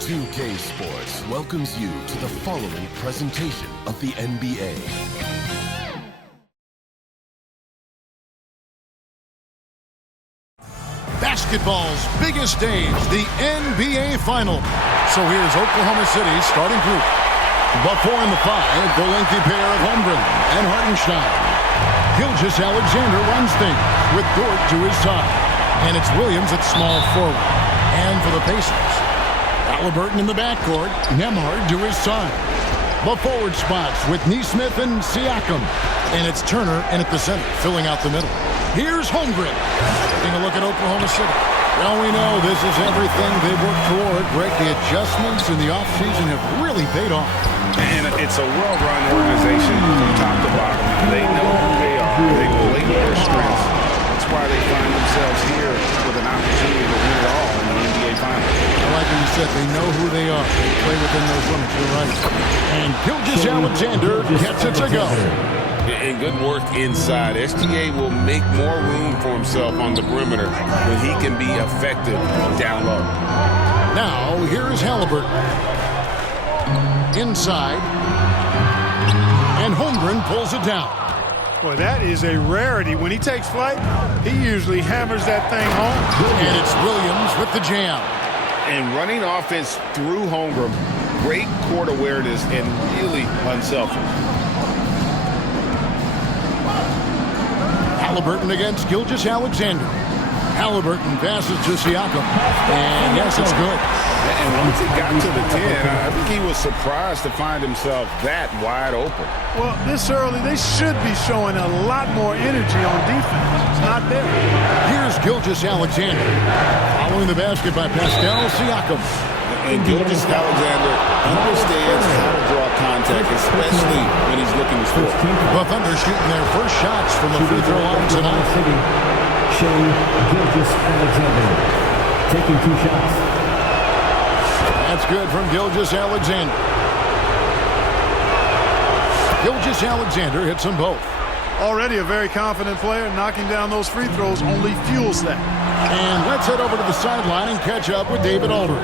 2K Sports welcomes you to the following presentation of the NBA. Basketball's biggest stage, the NBA Final. So here's Oklahoma City's starting group. Before in the five, the lengthy pair of Holmgren and Hartenstein. Gilgeous-Alexander runs things with Dort to his side. And it's Williams at small forward. And for the Pacers, Halliburton in the backcourt, Nembhard to his side. The forward spots with Nesmith and Siakam. And it's Turner in at the center, filling out the middle. Here's Holmgren. Taking a look at Oklahoma City. Well, we know this is everything they've worked toward. Greg, the adjustments in the offseason have really paid off. And it's a well-run organization from top to bottom. They know who they are. They play to their strengths. That's why they find themselves here with an opportunity to win it all in the NBA Finals. I like what you said. They know who they are. They play within those limits. You're right. And Gilgeous-Alexander gets it to go. And good work inside. SGA will make more room for himself on the perimeter when he can be effective down low. Now, here is Halliburton. Inside. And Holmgren pulls it down. Boy, that is a rarity. When he takes flight, he usually hammers that thing home. And it's Williams with the jam. And running offense through Holmgren, great court awareness and really unselfish. Halliburton against Gilgeous-Alexander. Halliburton passes to Siakam. And yes, it's good. And once he got to the 10, I think he was surprised to find himself that wide open. Well, this early, they should be showing a lot more energy on defense. It's not there. Here's Gilgeous-Alexander. Following the basket by Pascal Siakam. And Gilgeous-Alexander understands how to draw contact, especially when he's looking to score. The Thunder shooting their first shots from the free throw line tonight. Showing Gilgeous-Alexander taking 2 shots. That's good from Gilgeous-Alexander. Gilgeous-Alexander hits them both. Already a very confident player. Knocking down those free throws only fuels that. And let's head over to the sideline and catch up with David Aldridge.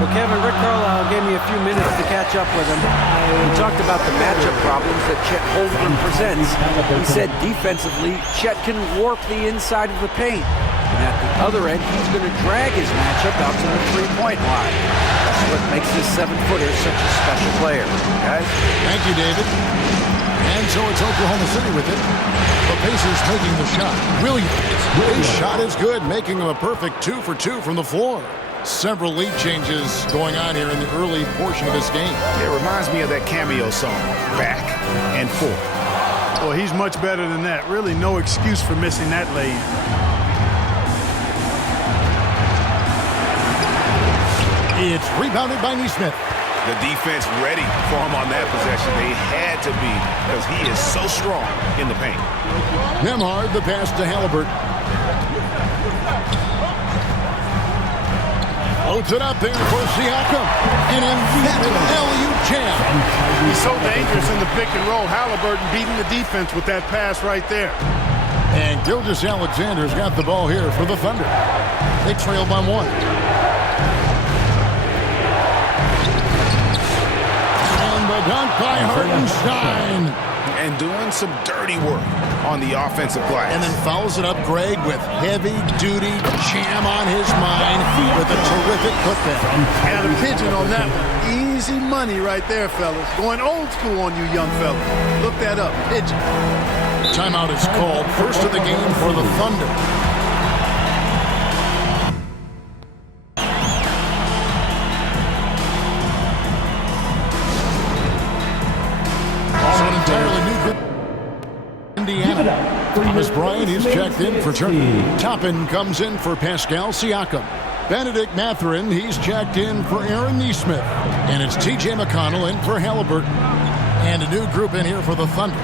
Well, Kevin, Rick Carlisle gave me a few minutes to catch up with him. He talked about the matchup problems that Chet Holmgren presents. He said defensively, Chet can warp the inside of the paint. And at the other end, he's going to drag his matchup out to the three-point line. That's what makes this 7-footer such a special player, guys. Thank you, David. And so it's Oklahoma City with it. The Pacers taking the shot. Williams. His shot is good, making him a perfect 2 for 2 from the floor. Several lead changes going on here in the early portion of this game. It reminds me of that cameo song, Back and Forth. Well, he's much better than that. Really no excuse for missing that lane. It's rebounded by Nesmith. The defense ready for him on that possession. They had to be because he is so strong in the paint. Nembhard, the pass to Halliburton. Loads it up there for Siakam. An emphatic alley-oop jam. He's so dangerous in the pick and roll. Halliburton beating the defense with that pass right there. And Gilgeous-Alexander's got the ball here for the Thunder. They trail by 1. Dunk by Hartenstein. And doing some dirty work on the offensive glass. And then fouls it up Greg with heavy-duty jam on his mind with a terrific putback. And a pigeon on that one. Easy money right there, fellas. Going old school on you young fellas. Look that up. Pigeon. Timeout is called. First of the game for the Thunder. Indiana. Thomas Bryant, he's checked in for Turner. Toppin comes in for Pascal Siakam. Benedict Mathurin, he's checked in for Aaron Nesmith. And it's T.J. McConnell in for Halliburton. And a new group in here for the Thunder.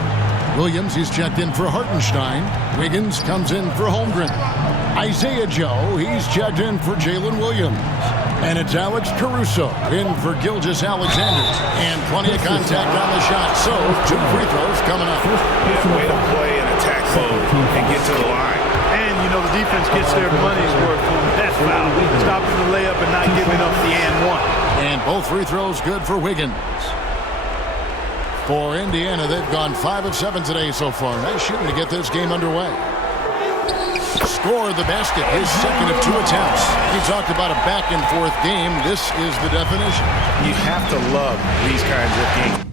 Williams, he's checked in for Hartenstein. Wiggins comes in for Holmgren. Isaiah Joe, he's checked in for Jalen Williams. And it's Alex Caruso in for Gilgeous-Alexander. And plenty of contact on the shot. So, 2 free throws coming up. Yeah, way to play and attack mode and get to the line. And you know, the defense gets their money's worth on that foul. Stopping the layup and not giving up the and one. And both free throws good for Wiggins. For Indiana, they've gone 5 of 7 today so far. Nice shooting to get this game underway. Scored the basket, his second of 2 attempts. He talked about a back-and-forth game. This is the definition. You have to love these kinds of games.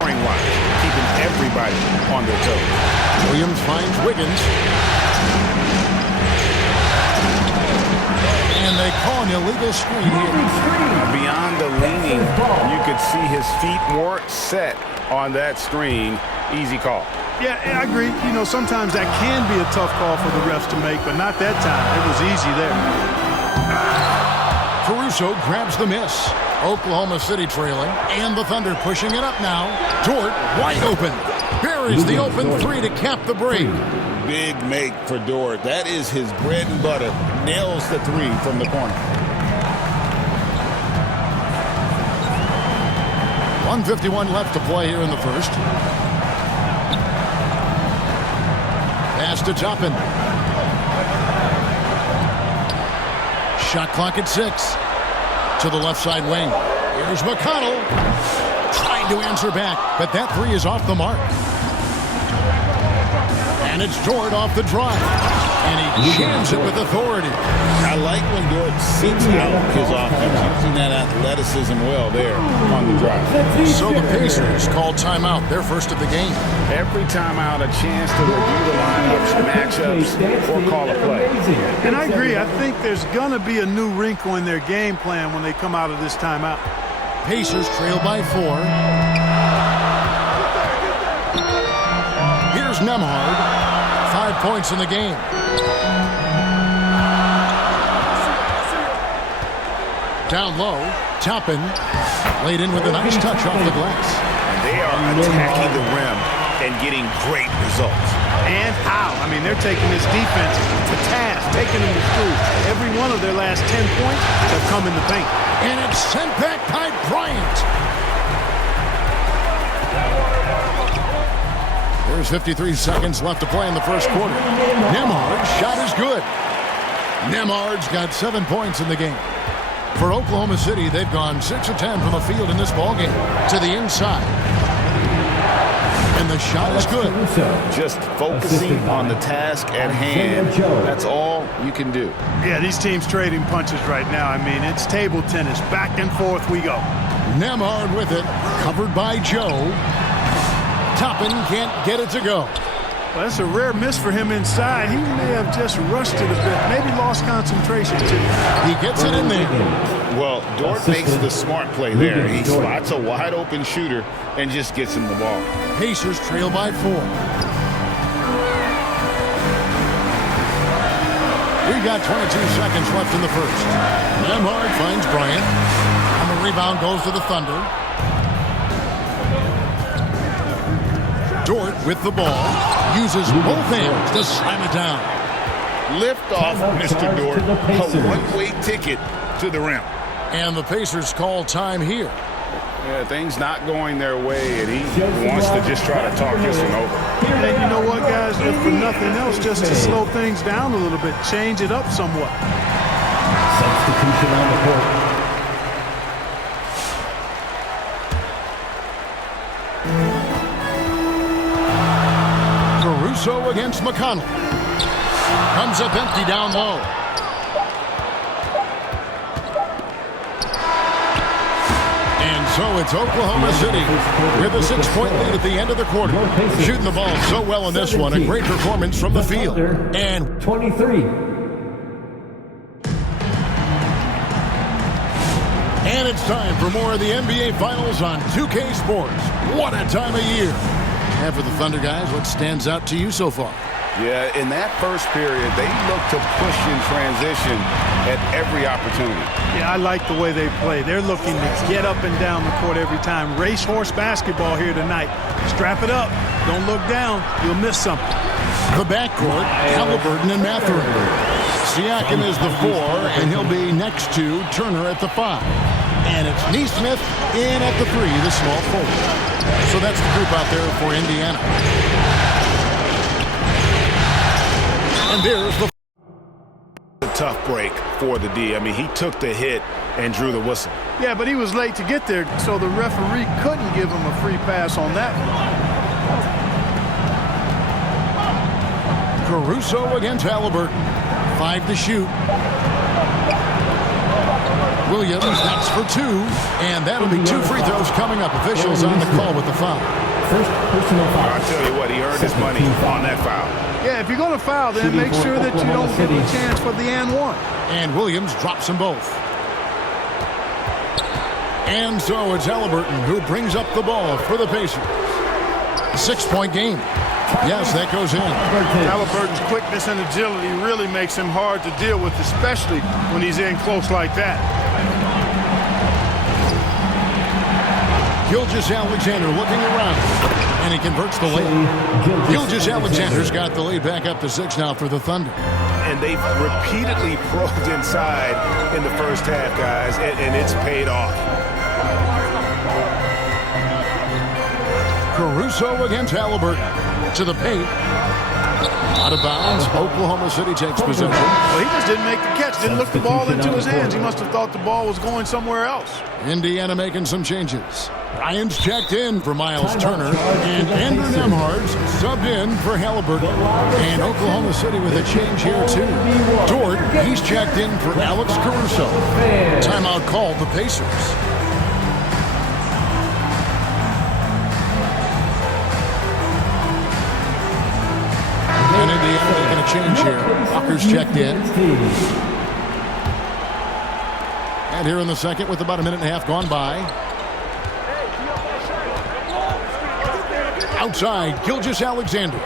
Scoring-wise, keeping everybody on their toes. Williams finds Wiggins. And they call an illegal screen here. Beyond the leaning, you could see his feet weren't set on that screen. Easy call. Yeah, I agree. You know, sometimes that can be a tough call for the refs to make, but not that time. It was easy there. Caruso grabs the miss. Oklahoma City trailing, and the Thunder pushing it up now. Dort wide open. Buries the open 3 to cap the break. Big make for Dort. That is his bread and butter. Nails the 3 from the corner. 1:51 left to play here in the first. Pass to Toppin. Shot clock at 6. To the left side wing. Here's McConnell. Trying to answer back, but that 3 is off the mark. And it's Dort off the drive. And he jams it with authority. I like when Dort sits out his offense. Using that athleticism well there on the drive. So the Pacers call timeout, their first of the game. Every timeout, a chance to review the lineups, matchups, or call a play. And I agree. I think there's going to be a new wrinkle in their game plan when they come out of this timeout. Pacers trail by 4. Here's Nembhard. 5 points in the game. Down low, Toppin laid in with a nice touch off the glass. And they are attacking the rim and getting great results. And how? I mean, they're taking this defense to task, taking them to school. Every one of their last 10 points have come in the paint. And it's sent back by Bryant. There's 53 seconds left to play in the first quarter. Nembhard's shot is good. Nembhard's got 7 points in the game. For Oklahoma City, they've gone 6 of 10 from the field in this ballgame. To the inside. And the shot is good. Just focusing on the task at hand. That's all you can do. Yeah, these teams trading punches right now. I mean, it's table tennis. Back and forth we go. Nembhard with it. Covered by Joe. Toppin can't get it to go. Well, that's a rare miss for him inside. He may have just rushed it a bit. Maybe lost concentration, too. He gets it in there. Well, Dort makes the smart play there. He spots a wide-open shooter and just gets him the ball. Pacers trail by 4. We've got 22 seconds left in the first. Nembhard finds Bryant. And the rebound goes to the Thunder. Dort with the ball. Uses both hands to slam it down. Lift off, Mr. Dort. A one-way ticket to the rim. And the Pacers call time here. Yeah, things not going their way, and he wants to just try to talk this one over. And you know what, guys? If for nothing else, just to slow things down a little bit, change it up somewhat. Substitution on the court. Caruso against McConnell. Comes up empty down low. And so it's Oklahoma City with a 6-point lead at the end of the quarter. Shooting the ball so well in this one. A great performance from the field. And 23. And it's time for more of the NBA Finals on 2K Sports. What a time of year. And for the Thunder guys, what stands out to you so far? Yeah, in that first period, they look to push in transition at every opportunity. Yeah, I like the way they play. They're looking to get up and down the court every time. Racehorse basketball here tonight. Strap it up. Don't look down. You'll miss something. The backcourt, Halliburton and Mathurin. Siakam is the 4, and he'll be next to Turner at the 5. And it's Neesmith in at the 3, the small forward. So that's the group out there for Indiana. And there's the tough break for the D. I mean, he took the hit and drew the whistle. Yeah, but he was late to get there, so the referee couldn't give him a free pass on that one. Caruso against Halliburton. 5 to shoot. Williams, that's for 2. And that'll be 2 free throws coming up. Officials on the call with the foul. First personal foul. I'll tell you what, he earned his money on that foul. Yeah, if you're going to foul, then make sure that you don't give a chance for the and one. And Williams drops them both. And so it's Halliburton who brings up the ball for the Pacers. 6-point game. Yes, that goes in. Halliburton's quickness and agility really makes him hard to deal with, especially when he's in close like that. Gilgeous-Alexander looking around, and he converts the layup. Gilgeous-Alexander's got the lead back up to 6 now for the Thunder. And they've repeatedly probed inside in the first half, guys, and it's paid off. Caruso against Halliburton. To the paint. Out of bounds. Oklahoma City takes possession. Well, he just didn't make the catch. Didn't look the ball into his hands. He must have thought the ball was going somewhere else. Indiana making some changes. Ryan's checked in for Miles Turner. And Andrew Nembhard's subbed in for Halliburton. And Oklahoma City with a change here, too. Dort, he's checked in for Alex Caruso. Timeout called the Pacers. And Indiana making a change here. Walker's checked in. And here in the second with about a minute and a half gone by. Outside, Gilgeous-Alexander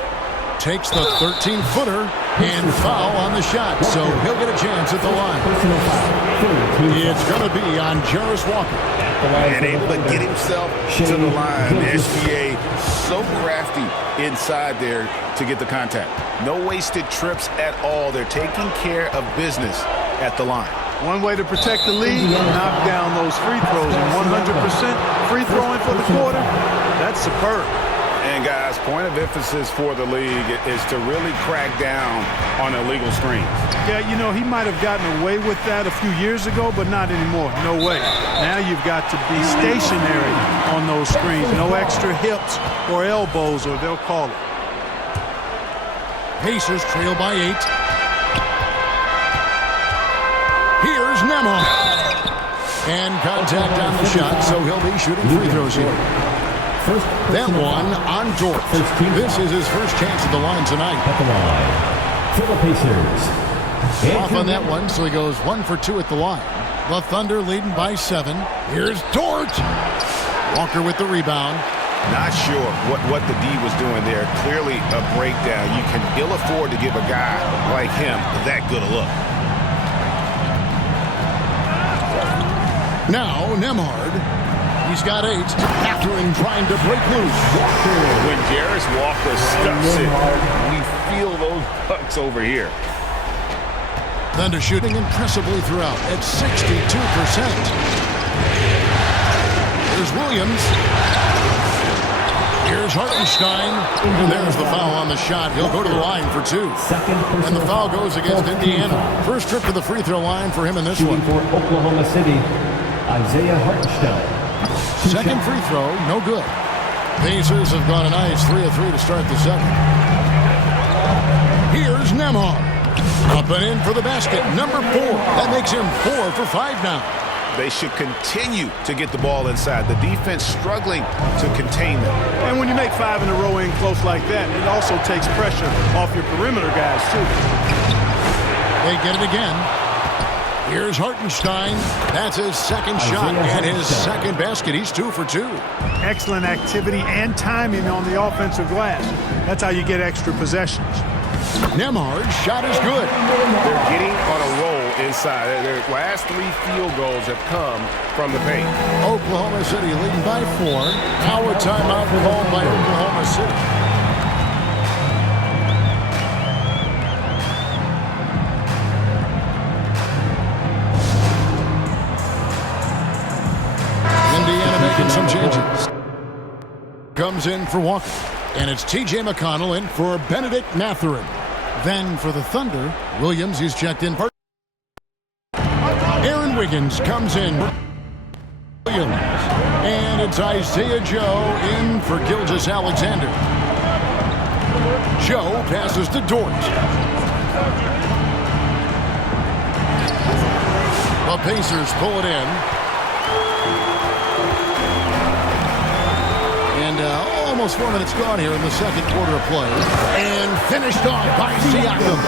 takes the 13-footer and foul on the shot. So he'll get a chance at the line. It's going to be on Jarris Walker. And able to get himself to the line. The SGA so crafty inside there to get the contact. No wasted trips at all. They're taking care of business at the line. One way to protect the lead, knock down those free throws. And 100% free throwing for the quarter, that's superb. And guys, point of emphasis for the league is to really crack down on illegal screens. Yeah, you know, he might have gotten away with that a few years ago, but not anymore. No way. Now you've got to be stationary on those screens. No extra hips or elbows, or they'll call it. Pacers trail by 8. Here's Nembhard. And contact on the shot, so he'll be shooting free throws here. That one on Dort. This is his first chance at the line tonight. At the line for the Pacers. Off on that one, so he goes 1 for 2 at the line. The Thunder leading by 7. Here's Dort. Walker with the rebound. Not sure what the D was doing there. Clearly a breakdown. You can ill afford to give a guy like him that good a look. Now Nembhard. He's got 8. Catherine trying to break loose. When Jarris Walker stuffs it, we feel those bucks over here. Thunder shooting impressively throughout at 62%. Here's Williams. Here's Hartenstein. And there's the foul on the shot. He'll go to the line for 2. And the foul goes against Indiana. First trip to the free throw line for him in this one. For Oklahoma City, Isaiah Hartenstein. Second free throw, no good. Pacers have gone a nice 3 of 3 to start the second. Here's Nembhard. Up and in for the basket, number 4. That makes him 4 for 5 now. They should continue to get the ball inside. The defense struggling to contain them. And when you make 5 in a row in close like that, it also takes pressure off your perimeter guys, too. They get it again. Here's Hartenstein. That's his second shot and his second basket. He's 2 for 2. Excellent activity and timing on the offensive glass. That's how you get extra possessions. Nembhard's shot is good. They're getting on a roll inside. Their last 3 field goals have come from the paint. Oklahoma City leading by 4. Now a timeout called by Oklahoma City. Some changes. Comes in for Walker. And it's T.J. McConnell in for Benedict Mathurin. Then for the Thunder, Williams, he's checked in. Aaron Wiggins comes in. Williams. And it's Isaiah Joe in for Gilgeous Alexander. Joe passes to Dort. The Pacers pull it in. And almost 4 minutes gone here in the second quarter of play. And finished off by Siakam.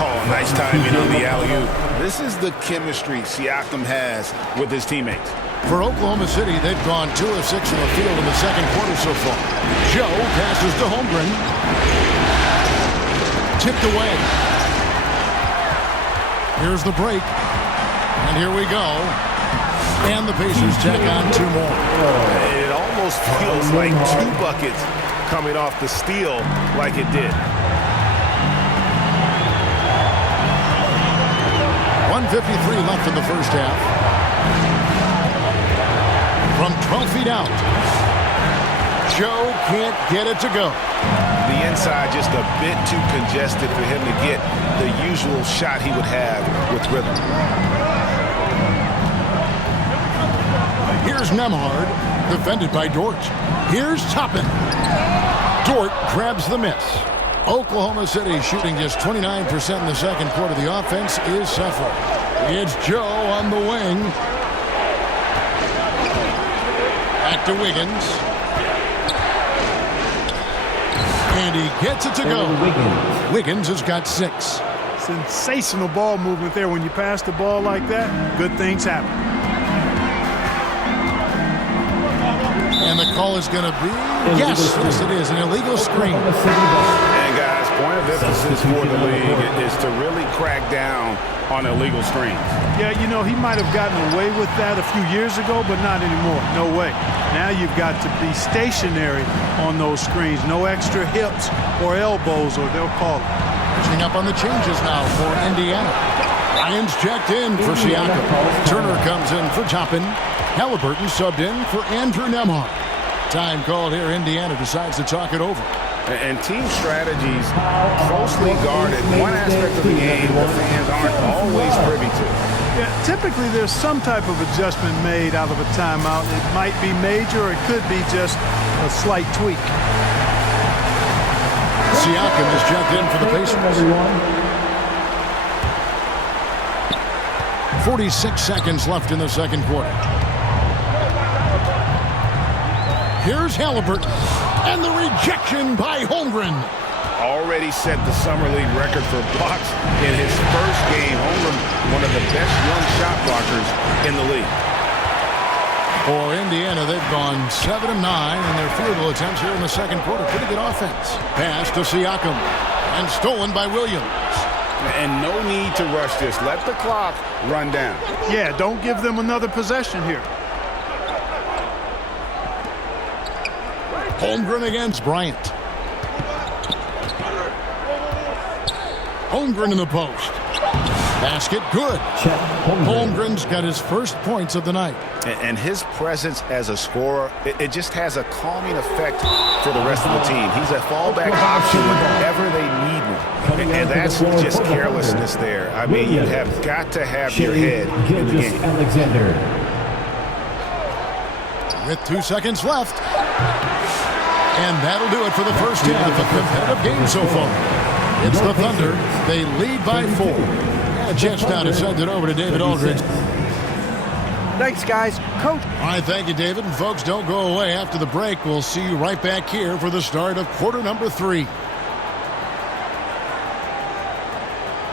Oh, nice timing on the alley-oop. This is the chemistry Siakam has with his teammates. For Oklahoma City, they've gone 2 of 6 from the field in the second quarter so far. Joe passes to Holmgren. Tipped away. Here's the break. And here we go. And the Pacers tack on 2 more. It almost feels like 2 buckets coming off the steal like it did. 1:53 left in the first half. From 12 feet out. Joe can't get it to go. The inside just a bit too congested for him to get the usual shot he would have with rhythm. Here's Nembhard, defended by Dort. Here's Toppin. Dort grabs the miss. Oklahoma City shooting just 29% in the second quarter. The offense is suffering. It's Joe on the wing. Back to Wiggins. And he gets it to go. Wiggins has got 6. Sensational ball movement there. When you pass the ball like that, good things happen. And the call is going to be, yes, it is, an illegal screen. And guys, point of emphasis for the league is to really crack down on illegal screens. Yeah, you know, he might have gotten away with that a few years ago, but not anymore. No way. Now you've got to be stationary on those screens. No extra hips or elbows, or they'll call it. Catching up on the changes now for Indiana. Ryan's checked in for Siakam. Turner comes in for Toppin. Halliburton subbed in for Andrew Nembhard. Time called here. Indiana decides to talk it over. And team strategies closely guarded. One aspect of the game the fans aren't always privy to. Yeah, typically there's some type of adjustment made out of a timeout. It might be major, or it could be just a slight tweak. Siakam is checked in for the Pacers. 46 seconds left in the second quarter. Here's Halliburton. And the rejection by Holmgren. Already set the Summer League record for blocks in his first game. Holmgren, one of the best young shot blockers in the league. For Indiana, they've gone 7 of 9 in their field goal attempts here in the second quarter. Pretty good offense. Pass to Siakam. And stolen by Williams. And no need to rush this. Let the clock run down. Yeah, don't give them another possession here. Holmgren against Bryant. Holmgren in the post. Basket good. Holmgren's got his first points of the night. And his presence as a scorer, it just has a calming effect for the rest of the team. He's a fallback option whenever they need one. And that's just carelessness there. I mean, you have got to have your head in the game. With 2 seconds left. And that'll do it for the first half. A competitive game so far. It's the Thunder. They lead by 4. And a chance now to send it over to David Aldridge. Thanks, guys. Coach. All right, thank you, David. And folks, don't go away. After the break, we'll see you right back here for the start of quarter number 3.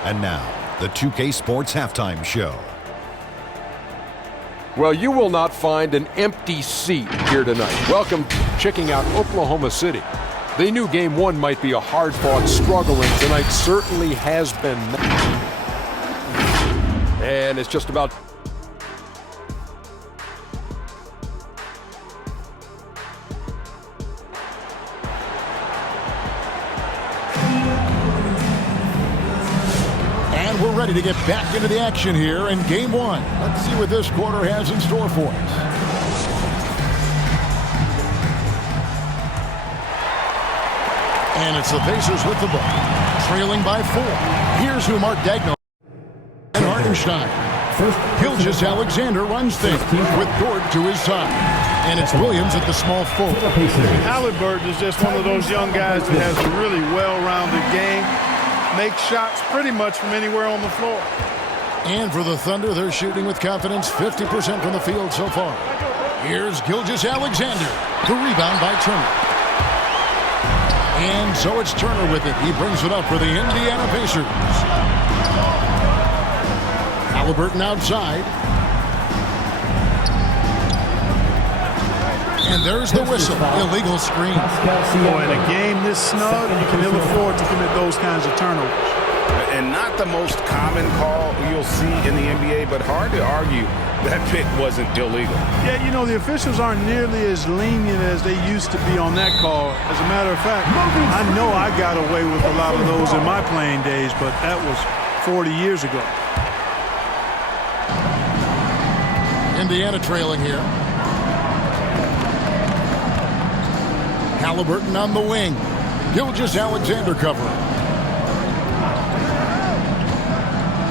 And now, the 2K Sports Halftime Show. Well, you will not find an empty seat here tonight. Welcome checking out Oklahoma City. They knew Game 1 might be a hard-fought struggle, and tonight certainly has been. And it's just about... And we're ready to get back into the action here in Game 1. Let's see what this quarter has in store for us. And it's the Pacers with the ball, trailing by 4. Here's who Mark Dagno and Hartenstein. Gilgeous-Alexander runs things with Dort to his side. And it's Williams at the small forward. Halliburton is just one of those young guys that has a really well-rounded game. Makes shots pretty much from anywhere on the floor. And for the Thunder, they're shooting with confidence, 50% from the field so far. Here's Gilgeous-Alexander. The rebound by Turner. And so it's Turner with it. He brings it up for the Indiana Pacers. Halliburton outside. And there's the whistle. Illegal screen. Boy, in a game this snug, you can ill afford to commit those kinds of turnovers. And not the most common call you'll see in the NBA, but hard to argue that pick wasn't illegal. Yeah, you know, the officials aren't nearly as lenient as they used to be on that call. As a matter of fact, I know I got away with a lot of those in my playing days, but that was 40 years ago. Indiana trailing here. Halliburton on the wing. Gilgeous-Alexander covering.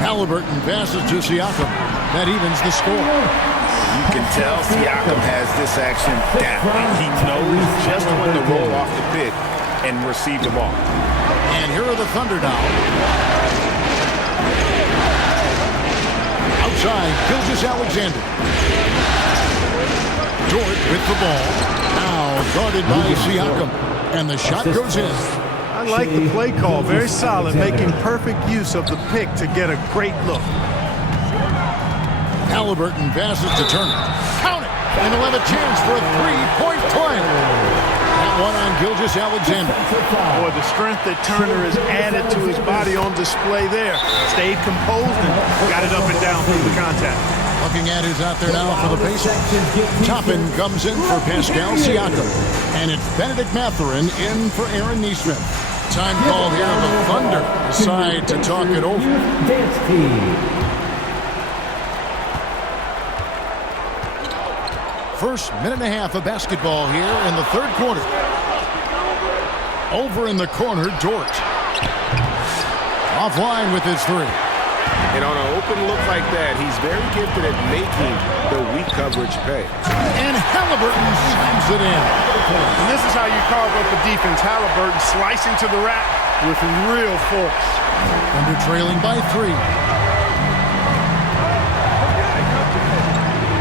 Halliburton passes to Siakam. That evens the score. You can tell Siakam has this action down. He knows just when to roll off the pick and receive the ball. And here are the Thunder now. Outside, Gilgeous-Alexander. Dort with the ball. Now guarded by Siakam. And the shot goes in. I like the play call. Very solid, making perfect use of the pick to get a great look. Halliburton passes to Turner. Count it! And he'll have a chance for a three-point play. That one on Gilgeous-Alexander. Boy, the strength that Turner has added to his body on display there. Stayed composed and got it up and down through the contact. Looking at who's out there now for the Pacers. Toppin comes in for Pascal Siakam. And it's Benedict Mathurin in for Aaron Nesmith. Time call here. The Thunder decide to talk it over. First minute and a half of basketball here in the third quarter. Over in the corner, Dort. Offline with his three. And on an open look like that, he's very gifted at making the weak coverage pay. And Halliburton slams it in. And this is how you carve up a defense. Halliburton slicing to the rack with real force. Under trailing by 3.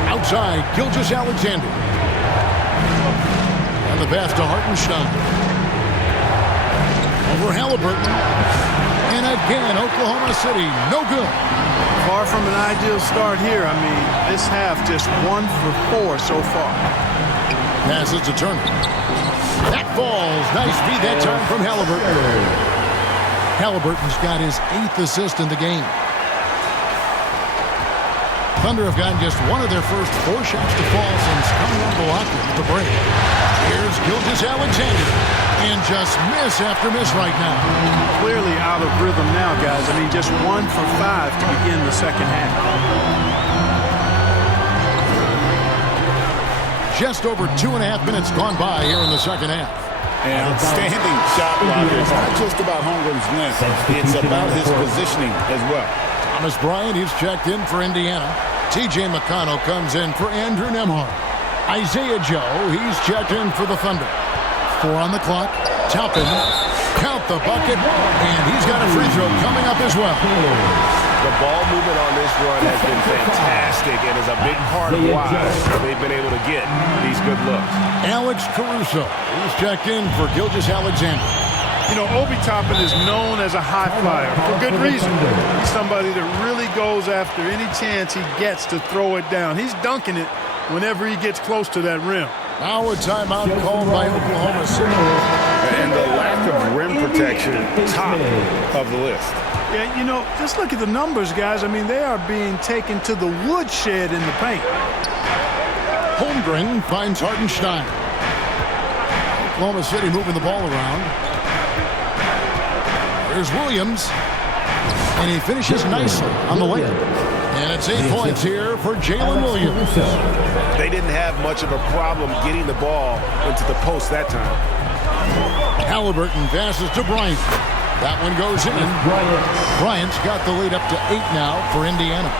Outside, Gilgeous-Alexander. And the pass to Hartenstein. Over Halliburton. And again, Oklahoma City, no good. Far from an ideal start here. I mean, this half just 1 for 4 so far. Passes to Turner. That falls. Nice feed that time from Halliburton. Halliburton's got his 8th assist in the game. Thunder have gotten just one of their first 4 shots to fall since coming unblocked at the break. Here's Gilgeous-Alexander. And just miss after miss right now. Clearly out of rhythm now, guys. I mean, just 1 for 5 to begin the second half. Just over 2.5 minutes gone by here in the second half. And outstanding shot blocker. It's not just about Holmgren's length. It's about his positioning as well. Thomas Bryant, he's checked in for Indiana. T.J. McConnell comes in for Andrew Nembhard. Isaiah Joe, he's checked in for the Thunder. 4 on the clock. Toppin, count the bucket, and he's got a free throw coming up as well. The ball movement on this run has been fantastic and is a big part of why they've been able to get these good looks. Alex Caruso, he's checked in for Gilgeous-Alexander. You know, Obi Toppin is known as a high flyer for good reason. He's somebody that really goes after any chance he gets to throw it down. He's dunking it whenever he gets close to that rim. Now a timeout called by Oklahoma City. And the lack of rim protection, top of the list. Yeah, you know, just look at the numbers, guys. I mean, they are being taken to the woodshed in the paint. Holmgren finds Hartenstein. Oklahoma City moving the ball around. There's Williams. And he finishes nicely on the layup. And it's 8 points here for Jalen Williams. They didn't have much of a problem getting the ball into the post that time. Halliburton passes to Bryant. That one goes in. Bryant's got the lead up to 8 now for Indiana.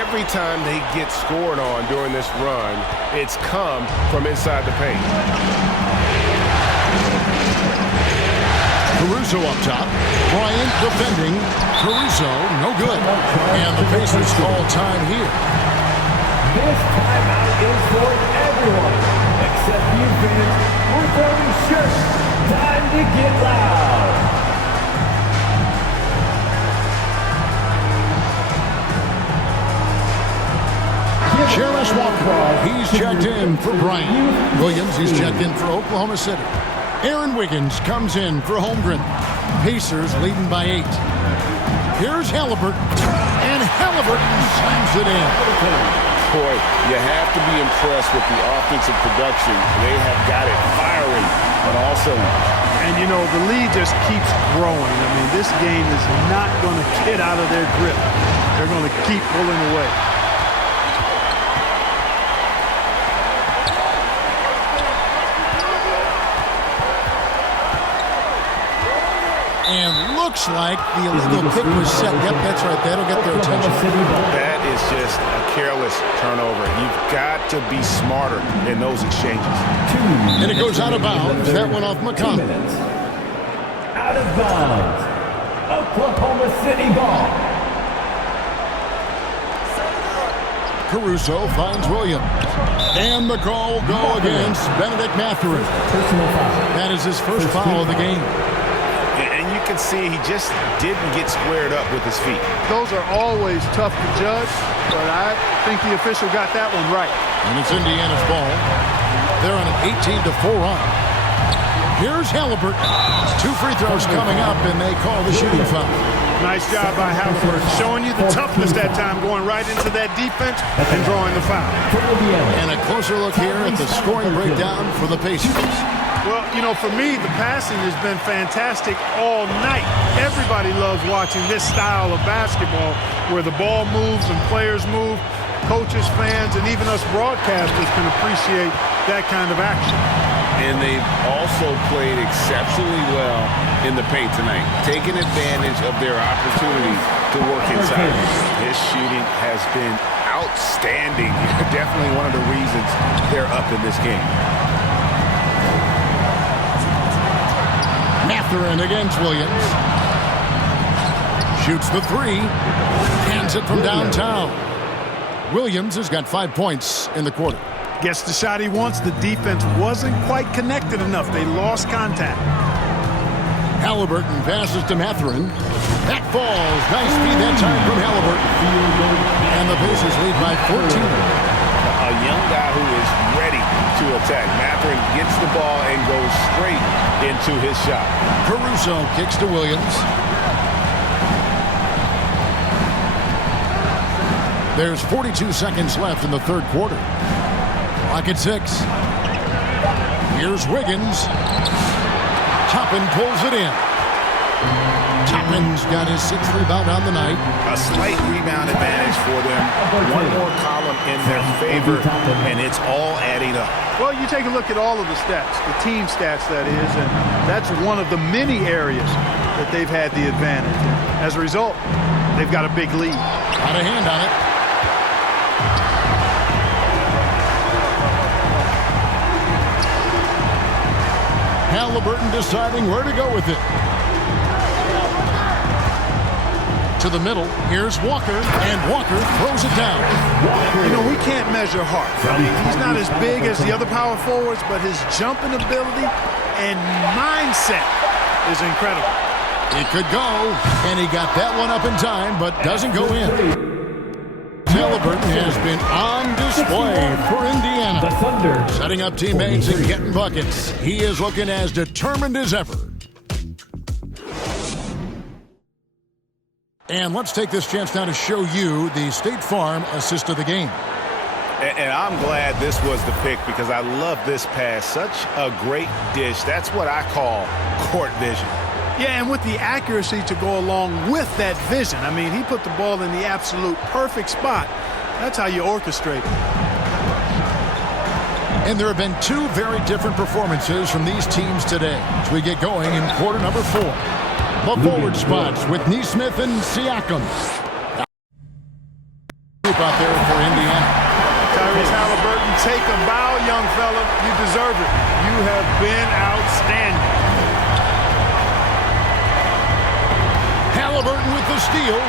Every time they get scored on during this run, it's come from inside the paint. Caruso up top. Bryant defending. Caruso, no good. And the Pacers call time here. This timeout is for everyone, except you fans. We're throwing shirts. Time to get loud. Sheriff Walker, he's checked in for Bryant. Williams, he's checked in for Oklahoma City. Aaron Wiggins comes in for Holmgren. Pacers leading by 8. Here's Halliburton, and Halliburton slams it in. Boy, you have to be impressed with the offensive production. They have got it firing on all cylinders. And, you know, the lead just keeps growing. I mean, this game is not going to get out of their grip. They're going to keep pulling away. And looks like the illegal kick was set. Yep, that's right. That'll get their attention. That is just a careless turnover. You've got to be smarter in those exchanges. And it goes out of bounds. That one off McConnell. Out of bounds. Oklahoma City ball. Caruso finds Williams. And the call will go against Benedict Mathurin. That is his first foul of the game. And you can see he just didn't get squared up with his feet. Those are always tough to judge, but I think the official got that one right. And it's Indiana's ball. They're on an 18-4 run. Here's Halliburton. 2 free throws coming up, and they call the shooting foul. Nice job by Halliburton, showing you the toughness that time, going right into that defense and drawing the foul. And a closer look here at the scoring breakdown for the Pacers. Well, you know, for me, the passing has been fantastic all night. Everybody loves watching this style of basketball where the ball moves and players move. Coaches, fans, and even us broadcasters can appreciate that kind of action. And they've also played exceptionally well in the paint tonight, taking advantage of their opportunity to work inside. His shooting has been outstanding. Definitely one of the reasons they're up in this game. Mathurin against Williams. Shoots the 3. Hands it from downtown. Williams has got 5 points in the quarter. Gets the shot he wants. The defense wasn't quite connected enough. They lost contact. Halliburton passes to Mathurin. That falls. Nice feed that time from Halliburton. And the Pacers lead by 14. A young guy who is ready to attack. Mathurin gets the ball and goes straight into his shot. Caruso kicks to Williams. There's 42 seconds left in the third quarter. Clock at 6. Here's Wiggins. Toppin pulls it in. Toppin's got his 6th rebound on the night. A slight rebound advantage for them. One more column in their favor, and it's all adding up. Well, you take a look at all of the stats, the team stats that is, and that's one of the many areas that they've had the advantage. As a result, they've got a big lead. Got a hand on it. Halliburton deciding where to go with it. To the middle, here's Walker, and Walker throws it down. You know, we can't measure heart. I mean, he's not as big as the other power forwards, but his jumping ability and mindset is incredible. It could go, and he got that one up in time, but doesn't go in. Halliburton has been on display for Indiana. Setting up teammates and getting buckets. He is looking as determined as ever. And let's take this chance now to show you the State Farm assist of the game. And I'm glad this was the pick because I love this pass. Such a great dish. That's what I call court vision. Yeah, and with the accuracy to go along with that vision. I mean, he put the ball in the absolute perfect spot. That's how you orchestrate it. And there have been two very different performances from these teams today as we get going in quarter number 4. The forward spots with Neesmith and Siakam. Group out there for Indiana. Tyrese Halliburton, take a bow, young fella. You deserve it. You have been outstanding. Halliburton with the steal.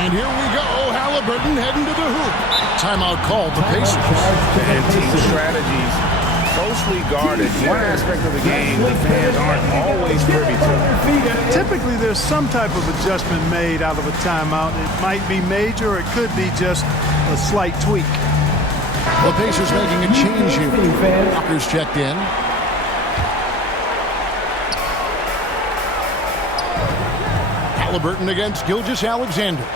And here we go. Halliburton heading to the hoop. Timeout called the Pacers. And team strategies closely guarded. One aspect of the game the fans aren't always privy to. Typically, there's some type of adjustment made out of a timeout. It might be major, or it could be just a slight tweak. The Pacers making a change here. Walker's checked in. Halliburton against Gilgeous-Alexander.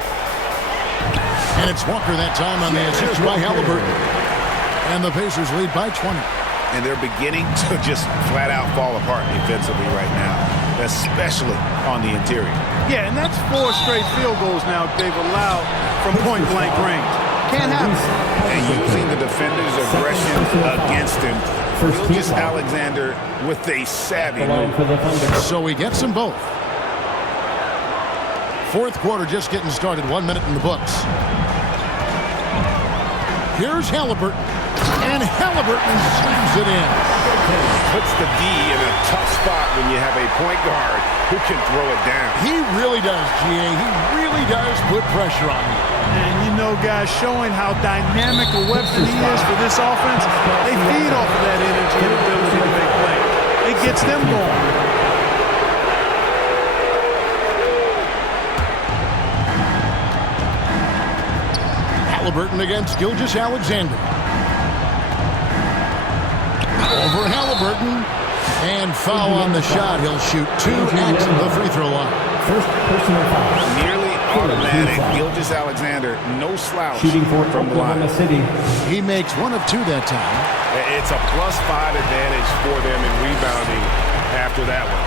And it's Walker that time on the assist by Halliburton. And the Pacers lead by 20. And they're beginning to just flat out fall apart defensively right now, especially on the interior. Yeah, and that's 4 straight field goals now they've allowed from point-blank range. Can't happen. And using the defender's aggression against him, Gilgeous-Alexander with a savvy move. So he gets them both. Fourth quarter just getting started. 1 minute in the books. Here's Halliburton. And Halliburton slams it in. Puts the D in a tough spot when you have a point guard who can throw it down. He really does, GA. He really does put pressure on you. And you know, guys, showing how dynamic a weapon he is for this offense, they feed off of that energy and ability to make plays. It gets them going. Halliburton against Gilgeous-Alexander. Over Halliburton. And foul on the shot. He'll shoot 2 at the free throw line. First personal foul. Nearly automatic. Gilgeous-Alexander, no slouch Shooting for from the line. Oklahoma City. He makes 1 of 2 that time. It's a +5 advantage for them in rebounding after that one.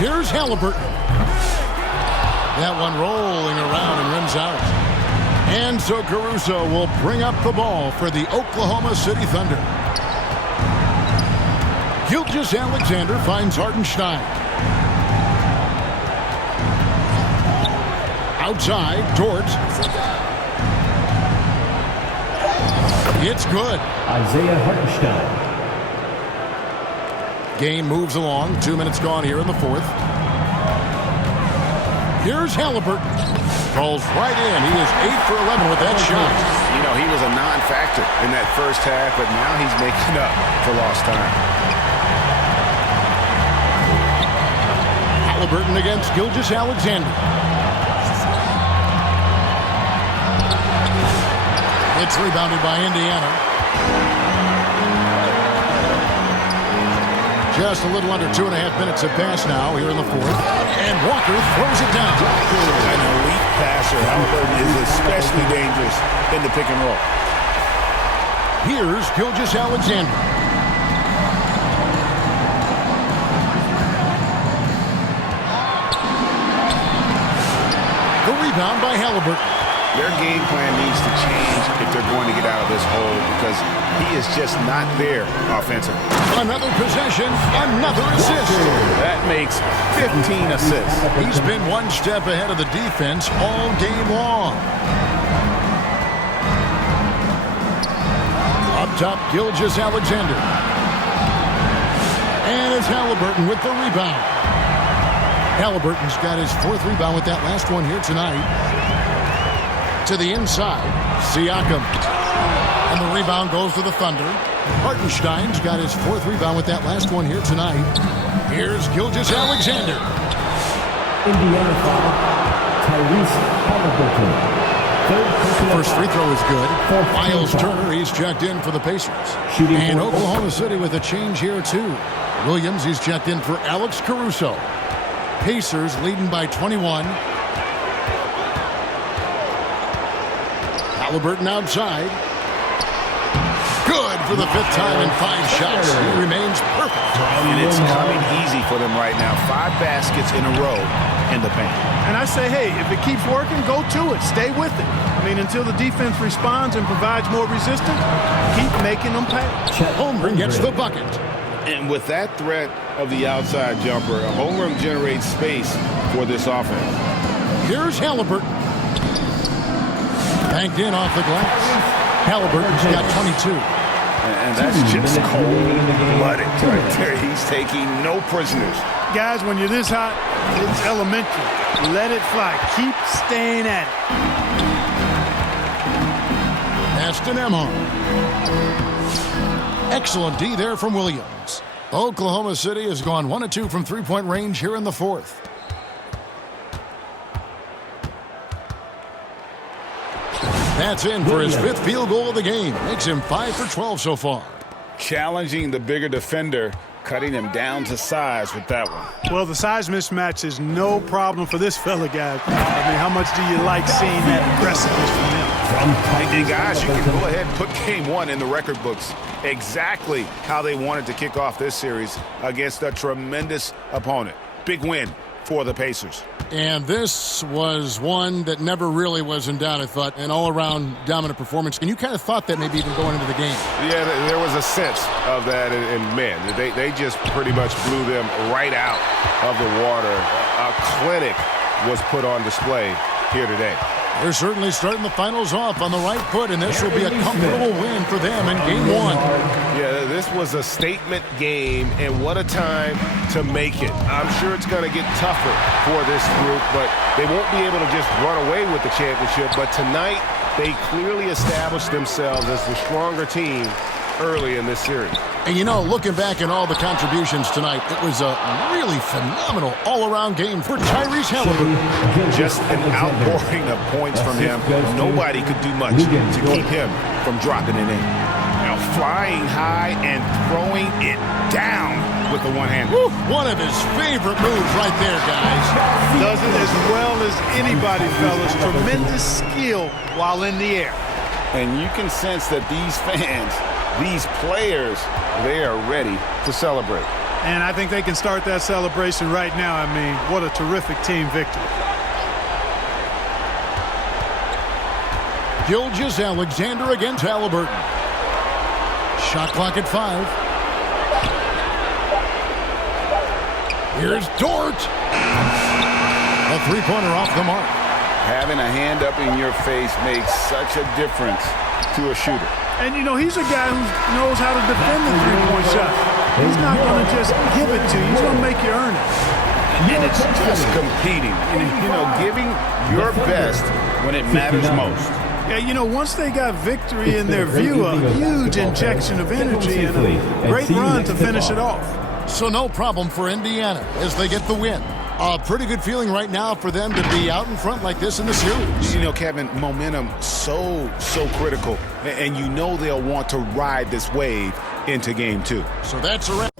Here's Halliburton. That one rolling around and rims out. And so Caruso will bring up the ball for the Oklahoma City Thunder. Gilgeous-Alexander finds Hartenstein. Outside, Dort. It's good. Isaiah Hartenstein. Game moves along. 2 minutes gone here in the fourth. Here's Halliburton. Falls right in. He is 8 for 11 with that shot. You know, he was a non-factor in that first half, but now he's making up for lost time. Halliburton against Gilgeous-Alexander. It's rebounded by Indiana. Just a little under 2.5 minutes have passed now here in the fourth. And Walker throws it down. An elite passer. Halliburton is especially dangerous in the pick and roll. Here's Gilgeous-Alexander. The rebound by Halliburton. Their game plan needs to change if they're going to get out of this hole because he is just not there offensively. Another possession, another assist. That makes 15 assists. He's been 1 step ahead of the defense all game long. Up top, Gilgeous-Alexander. And it's Halliburton with the rebound. Halliburton's got his 4th rebound with that last one here tonight. To the inside, Siakam. And the rebound goes to the Thunder. Hartenstein's got his 4th rebound with that last one here tonight. Here's Gilgeous-Alexander. Indiana foul. Tyrese Halliburton. First free throw is good. Miles Turner, he's checked in for the Pacers. And Oklahoma City with a change here too. Williams, he's checked in for Alex Caruso. Pacers leading by 21. Halliburton outside. Good for the 5th time in 5 shots. He remains perfect. And it's coming easy for them right now. 5 baskets in a row. in the paint. And I say, hey, if it keeps working, go to it. Stay with it. I mean, until the defense responds and provides more resistance, keep making them pay. Holmgren gets the bucket. And with that threat of the outside jumper, Holmgren generates space for this offense. Here's Halliburton. Banked in off the glass. Halliburton's got 22. And that's just cold-blooded right there. He's taking no prisoners. Guys, when you're this hot, it's elementary. Let it fly. Keep staying at it. Aston Emhart. Excellent D there from Williams. Oklahoma City has gone 1 of 2 from three-point range here in the fourth. That's in for his 5th field goal of the game. Makes him 5 for 12 so far. Challenging the bigger defender, cutting him down to size with that one. Well, the size mismatch is no problem for this fella, guys. I mean, how much do you like seeing that aggressiveness from him? And guys, you can go ahead and put game 1 in the record books. Exactly how they wanted to kick off this series against a tremendous opponent. Big win for the Pacers. And this was one that never really was in doubt, I thought, an all-around dominant performance. And you kind of thought that maybe even going into the game. Yeah, there was a sense of that, and man, they just pretty much blew them right out of the water. A clinic was put on display here today. They're certainly starting the finals off on the right foot, and this will be a comfortable win for them in game 1. Yeah, this was a statement game, and what a time to make it. I'm sure it's going to get tougher for this group, but they won't be able to just run away with the championship. But tonight, they clearly established themselves as the stronger team early in this series. And you know, looking back at all the contributions tonight, it was a really phenomenal all-around game for Tyrese Halliburton. Just an outpouring of points from him. Nobody could do much to keep him from dropping it in. Now flying high and throwing it down with the one-hand. One of his favorite moves right there, guys. Does it as well as anybody, fellas. Tremendous skill while in the air. And you can sense that these fans, these players, they are ready to celebrate. And I think they can start that celebration right now. I mean, what a terrific team victory. Gilgeous-Alexander against Halliburton. Shot clock at 5. Here's Dort. A three-pointer off the mark. Having a hand up in your face makes such a difference to a shooter. And, you know, he's a guy who knows how to defend the three-point shot. He's not going to just give it to you. He's going to make you earn it. And it's just competing. You know, giving your best when it matters most. Yeah, you know, once they got victory in their view, a huge injection of energy and a great run to finish it off. So no problem for Indiana as they get the win. A pretty good feeling right now for them to be out in front like this in the series. You know, Kevin, momentum so critical. And you know they'll want to ride this wave into game 2. So that's a wrap.